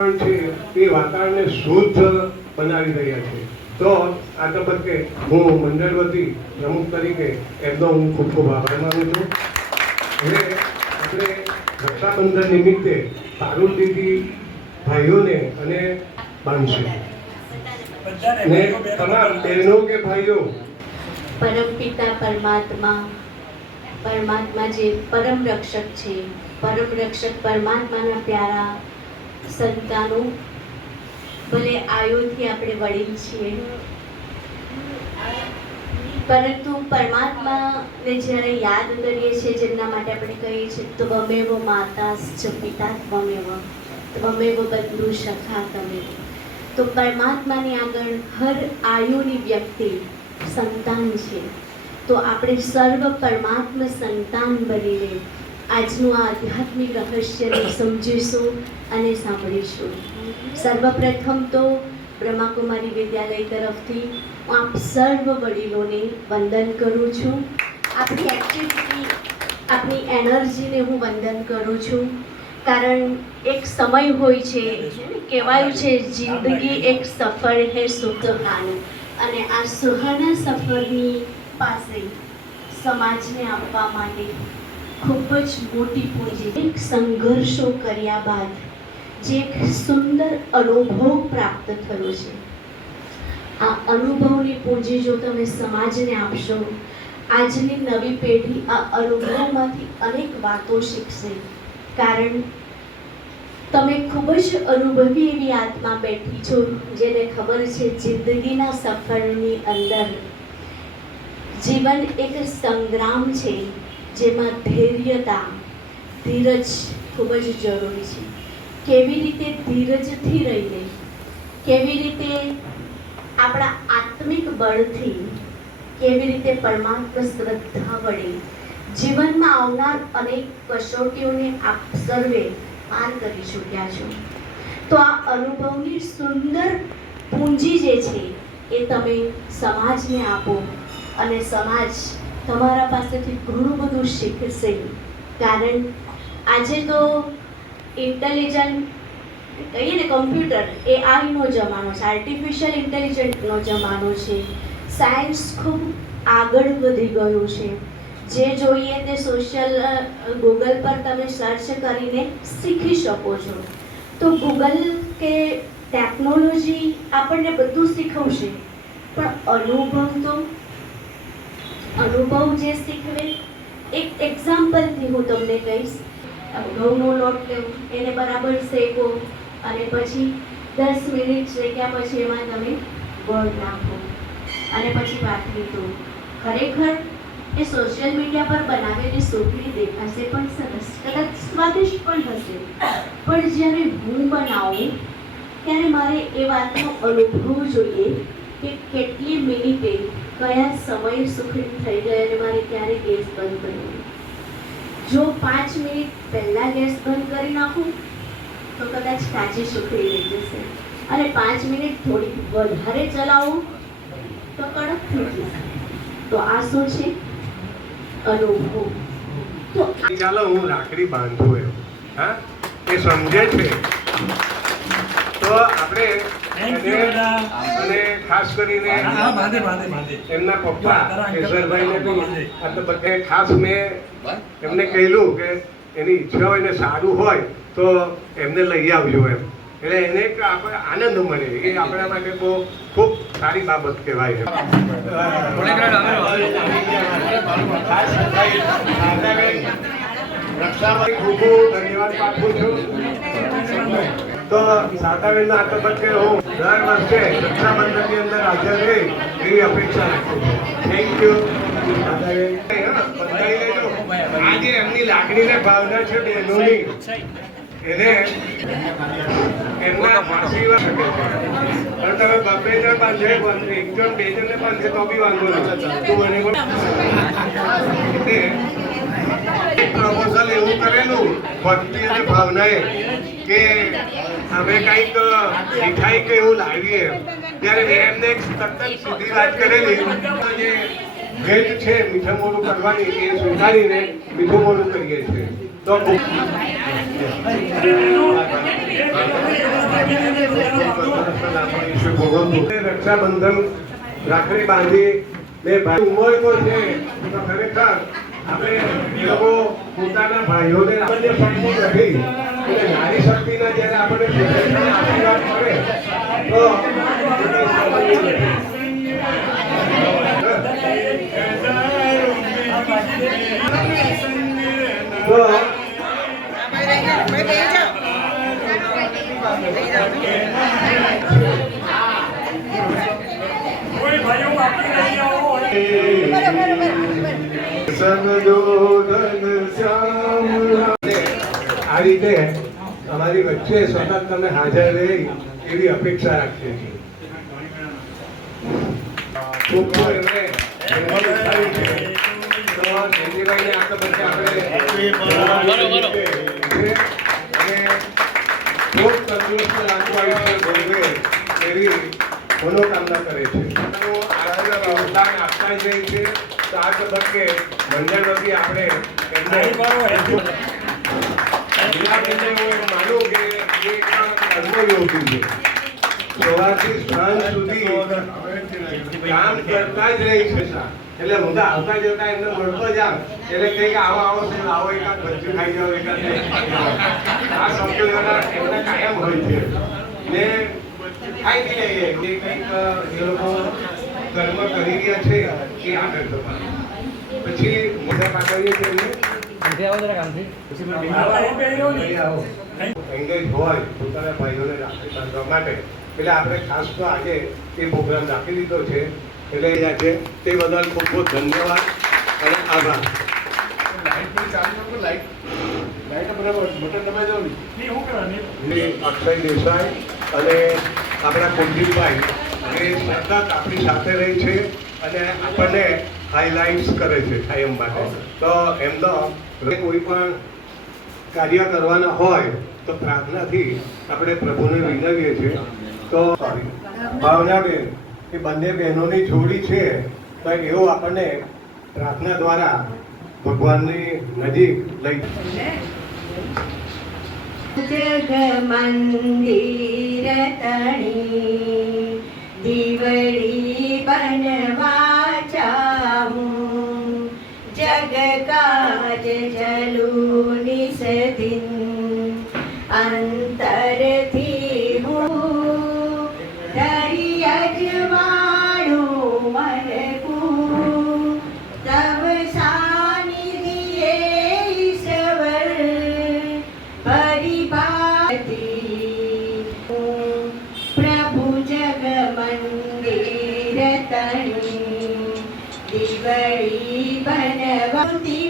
વાતાવરણ છે તે વાતાવરણને શુદ્ધ બનાવી રહ્યા છે. તો આ તબક્કે હું મંડળ વતી પ્રમુખ તરીકે એમનો હું ખૂબ ખૂબ આભાર માનું છું. એટલે આપણે રક્ષાબંધન નિમિત્તે પારુલ દીદી ભાઈઓને અને બાંધશે ને તમામ બહેનો કે ભાઈઓ. પરમપિતા પરમાત્મા પરમાત્મા જે પરમ રક્ષક છે. પરમ રક્ષક પરમાત્માના પ્યારા સંતાનો. ભલે આયુથી આપણે વડીલ છીએ. પરંતુ પરમાત્માને જ્યારે યાદ કરીએ છીએ, જેમના માટે આપણે કહીએ છીએ, ત્વમેવ માતા જ પિતા ત્વમેવ. ત્વમેવ બંધુ સખા તમે તો પરમાત્માની આગળ હર આયુની વ્યક્તિ સંતાન છે. તો આપણે સર્વ પરમાત્મા સંતાન બનીને આજનું આ આધ્યાત્મિક રહસ્યને સમજીશું અને સાંભળીશું. સર્વપ્રથમ તો બ્રહ્માકુમારી વિદ્યાલય તરફથી હું આપ સર્વ વડીલોને વંદન કરું છું. આપણી એક્ટિવિટી આપણી એનર્જીને હું વંદન કરું છું. કારણ એક સમય હોય છે કહેવાયું છે, જિંદગી એક સફળ હે સુખહાની અને આ સુહાના સફરની પાસે સમાજને આપવા માટે ખૂબ જ મોટી પૂંજી એક સંઘર્ષો કર્યા બાદ જે એક સુંદર અનુભવ પ્રાપ્ત થયો છે. આ અનુભવની પૂંજી જો તમે સમાજને આપશો, આજની નવી પેઢી આ અનુભવમાંથી અનેક વાતો શીખશે. કારણ તમે ખૂબ જ અનુભવી એવી આત્મા બેઠી છો, જેને ખબર છે જિંદગીના સફરની અંદર જીવન એક સંગ્રામ છે. જેમાં ધૈર્યતા, ધીરજ ખૂબ જ જરૂરી છે. કેવી રીતે ધીરજથી રહીને કેવી રીતે આપણા આત્મિક બળથી કેવી રીતે પરમાત્મ શ્રદ્ધા વડે જીવનમાં આવનાર અનેક કસોટીઓને આપ સર્વે પાર કરી ચૂક્યા છો? તો આ અનુભવની સુંદર પૂંજી જે છે એ તમે સમાજને આપો અને સમાજ તમારા પાસેથી ઘણું બધું શીખશે. કારણ આજે તો ઇન્ટેલિજન્ટ કહીએ ને કમ્પ્યુટર એ આઈનો જમાનો છે. આર્ટિફિશિયલ ઇન્ટેલિજન્ટનો જમાનો છે. સાયન્સ ખૂબ આગળ વધી ગયું છે. જે જોઈએ તે સોશિયલ ગૂગલ પર તમે સર્ચ કરીને શીખી શકો છો. તો ગૂગલ કે ટેકનોલોજી આપણને બધું શીખવશે. પણ અનુભવ તો અનુભવ જે શીખવે, એક એક્ઝામ્પલથી હું તમને કહીશ. ઘઉંનો લોટ લેવો એને બરાબર શેકો અને પછી દસ મિનિટ શેક્યા પછી એમાં તમે ગોળ નાખો અને પછી વાટકી દો. ખરેખર એ સોશિયલ મીડિયા પર બનાવેલી સુખડી દેખાશે પણ સરસ કદાચ સ્વાદિષ્ટ પણ હશે. પણ જ્યારે હું બનાવું, ત્યારે મારે એ વાતનો અનુભવ જોઈએ કે કેટલી મિનિટે કયા સમયે સુખડી થઈ ગઈ અને મારે ક્યારે ગેસ બંધ કરવો? જો પાંચ મિનિટ પહેલાં ગેસ બંધ કરી નાખું, તો કદાચ કાચી સુખડી રહી જશે. અને પાંચ મિનિટ થોડી વધારે ચલાવું, તો કડક થઈ જશે. તો આ શું છે? અનુભવ. તો ચાલો હું રાખડી બાંધું હા? એ સમજે છે. તો આપણે અને ખાસ કરીને. એમના પપ્પા કેશરભાઈને બી. બાંધે. ખાસ મેં એમને કહેલું કે એની ઈચ્છા હોય ને સારું હોય તો એમને લઈ આવજો એમ. એટલે એને એક આપણે આનંદ મળે. એ આપણા માટે બહુ ખૂબ સારી બાબત કહેવાય છે ખૂબ ખૂબ ધન્યવાદ પાઠવું છું. તો સાતાબેન ના તબક્કે હું દર વર્ષે રક્ષાબંધનની અંદર હાજર રહે એવી અપેક્ષા રાખું થેન્ક યુ આજે એમની લાગણીને ભાવના છે બહેનોની, એને એમના આશીર્વાદ પણ તમે બબે જણ બાંધે એક જણ, બે જણને બાંધે, તો બી વાંધો નથી. તું મને પણ એટલે પ્રપોઝલ એવું કરેલું ભક્તિ અને ભાવનાએ કે અમે કંઈક મીઠાઈ કે એવું લાવીએ, ત્યારે મેં એમને એક તદ્દન સીધી વાત કરેલી. જે ભેટ છે, મીઠું મોડું કરવાની, એ સ્વીકારીને મીઠું મોડું કરીએ છીએ. રક્ષાબંધન રાખડી બાંધી ને ભાઈ ઉંમર તો છે ખરેખર આપણે લોકો પોતાના ભાઈઓને આપણને પડતું નથી. એટલે નારી શક્તિના જ્યારે આપણને શુભેચ્છા આશીર્વાદ મળે તો એ સામાન્ય નથી. તો કોઈ ભાઈઓ બાકી નહીં આવો આ રીતે અમારી વચ્ચે સતત તમે હાજર રહી એવી અપેક્ષા રાખીએ છીએ. ખૂબ ખૂબ એમણે મહેરબાની ઉઠાવી છે. તો જયંતિભાઈને આ તબક્કે આપણે ખૂબ તંદુરસ્ત રાખવા વિશે ભોગવે એવી મનોકામના કરે છે આગળ યોગદાન આપતા જ છે તો આ તબક્કે મંડળ વતી આપણે એમને લીલાબેનને હું એમ માનું કે એ એક કર્મયોગી છે. સવારથી સાંજ સુધી કામ કરતા જ રહી છે એટલે મુદ્દા આવતા જતા એમને મળતો જામ એટલે કહે કે આવો આવો સાહેબ, આવો એકાદ ભજીયું ખાઈ જાવ એકાદ આ શબ્દો એમના કાયમ હોય છે. ને ખાઈ બી લઈએ. કે કંઈક એ લોકો કર્મ કરી રહ્યા છે એ આ જતા પછી મોટા પાકડીએ છે એંગેજ હોય પોતાના ભાઈઓને રાખડી બાંધવા માટે. એટલે આપણે ખાસ તો આજે એ પ્રોગ્રામ રાખી દીધો છે. એટલે અહીંયા છે તે બદલ ખૂબ ખૂબ ધન્યવાદ અને આભાર. અક્ષય દેસાઈ અને આપણા કુલદીપભાઈ. એ સતત આપણી સાથે રહી છે અને આપણને હાઇલાઇટ્સ કરે છે કાયમ માટે. તો એમનો કોઈ પણ કાર્ય કરવાના હોય તો પ્રાર્થનાથી આપણે પ્રભુને વિનવીએ છીએ. તો ભાવનાબેન, એ બંને બહેનોની જોડી છે, તો એવું આપણને પ્રાર્થના દ્વારા ભગવાનની નજીક લઈ જગ મંદિર તણી, દીવડી બનવા અંતરથી હું ધરી અજવાળું મનકું તવ સાનિધિએ ઈશ્વર પરિભાતી પ્રભુ જગ મંદિર તણી દિવળી બનવતી